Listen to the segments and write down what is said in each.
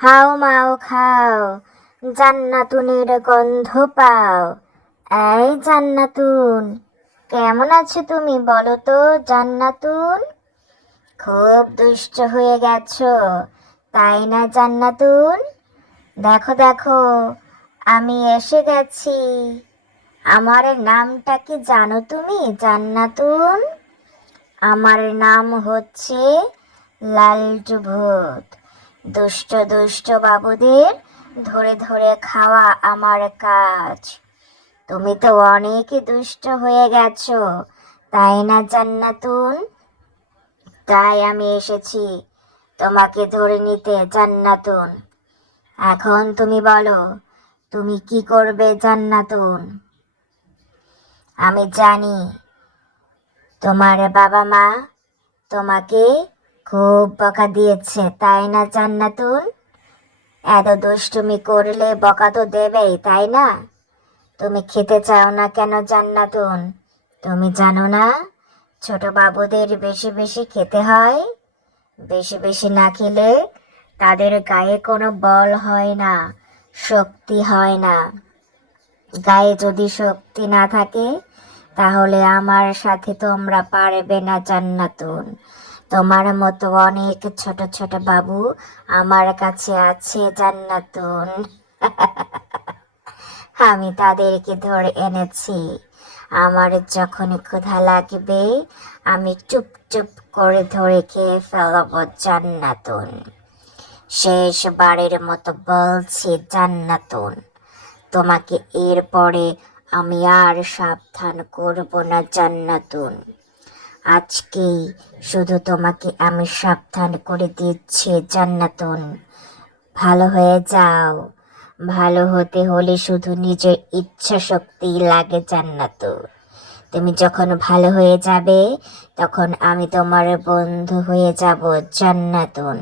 হাও মাও খাও, জান্নাতুনের গন্ধ পাও। এই জান্নাতুন, কেমন আছো তুমি বলো তো জান্নাতুন? খুব দুষ্ট হয়ে গেছো, তাই না জান্নাতুন? দেখো দেখো, আমি এসে গেছি। আমার নামটা কি জানো তুমি জান্নাতুন? আমার নাম হচ্ছে লালটু ভূত। দুষ্ট দুষ্ট বাবুদের ধরে ধরে খাওয়া আমার কাজ। তুমি তো অনেক দুষ্ট হয়ে গেছো, তাই না জান্নাতুন? তাই আমি এসেছি তোমাকে ধরে নিতে জান্নাতুন। এখন তুমি বলো, তুমি কি করবে জান্নাতুন? আমি জানি তোমার বাবা মা তোমাকে খুব বকা দিয়েছে, তাই না জান্নাতুন? এত দুষ্টুমি করলে বকা তো দেবেই, তাই না? তুমি খেতে চাও না কেন জান্নাতুন? তুমি জানো না ছোট বাবুদের বেশি বেশি খেতে হয়? বেশি বেশি না খেলে তাদের গায়ে কোনো বল হয় না, শক্তি হয় না। গায়ে যদি শক্তি না থাকে তাহলে আমার সাথে তোমরা পারবে না জান্নাতুন। তোমার মতো অনেক ছোট ছোট বাবু আমার কাছে আছে জান্নাতুন। আমি তাদেরকে ধরে এনেছি। আমার যখন ক্ষুধা লাগবে আমি চুপ চুপ করে ধরে খেয়ে ফেলবো জান্নাতুন। শেষবারের মতো বলছি জান্নাতুন, তোমাকে এরপরে আমি আর সাবধান করব না জান্নাতুন। আজকেই শুধু তোমাকে আমি সাবধান করে দিচ্ছি জান্নাতুন। ভালো হয়ে যাও। ভালো হতে হলে শুধু নিজের ইচ্ছা শক্তি লাগে জান্নাতুন। তুমি যখন ভালো হয়ে যাবে তখন আমি তোমার বন্ধু হয়ে যাব জান্নাতুন।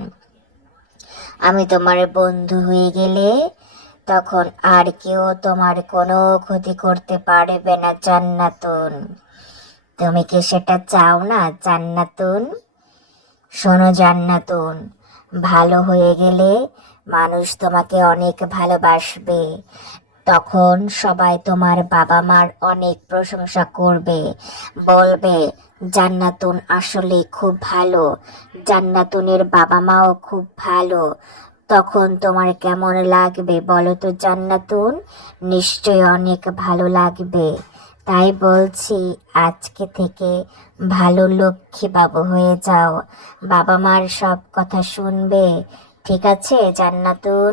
আমি তোমার বন্ধু হয়ে গেলে তখন আর কেউ তোমার কোনো ক্ষতি করতে পারবে না জান্নাতুন। তুমি কি সেটা চাও না জান্নাতুন? শোনো জান্নাতুন, ভালো হয়ে গেলে মানুষ তোমাকে অনেক ভালোবাসবে। তখন সবাই তোমার বাবা মার অনেক প্রশংসা করবে, বলবে জান্নাতুন আসলে খুব ভালো, জান্নাতুনের বাবা মাও খুব ভালো। তখন তোমার কেমন লাগবে বলো তো জান্নাতুন? নিশ্চয় অনেক ভালো লাগবে। তাই বলছি আজকে থেকে ভালো লক্ষ্মী বাবু হয়ে যাও, বাবা মার সব কথা শুনবে। ঠিক আছে জান্নাতুন?